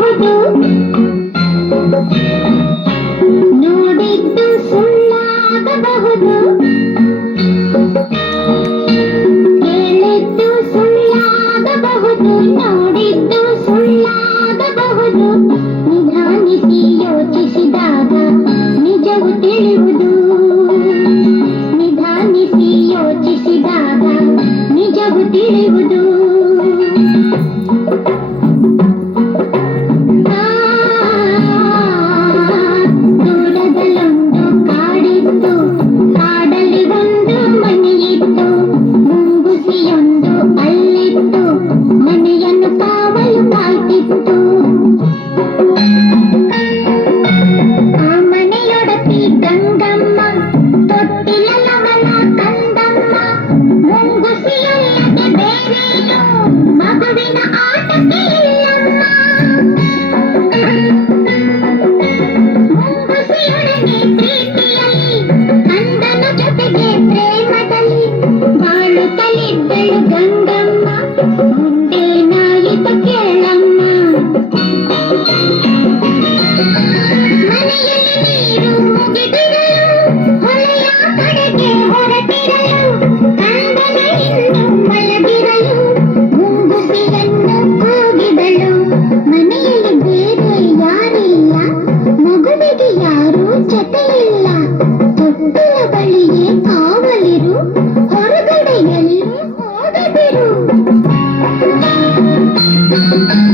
হতো Thank you.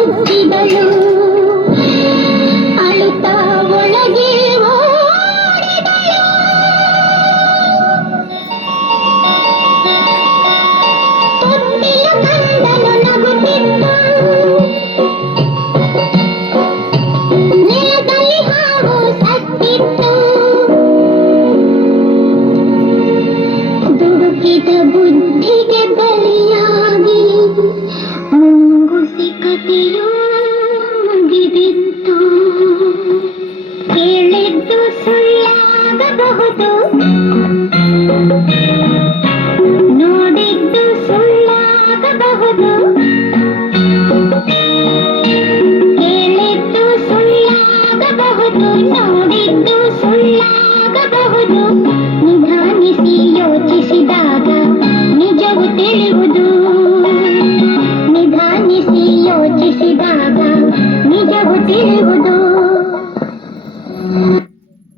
ಮುಂಗುಸಿಯನ್ನು ಚಚ್ಚಿದಳು ಅಳುತ್ತಾ ಒಳಗೆ ಓಡಿದಳು Thank you.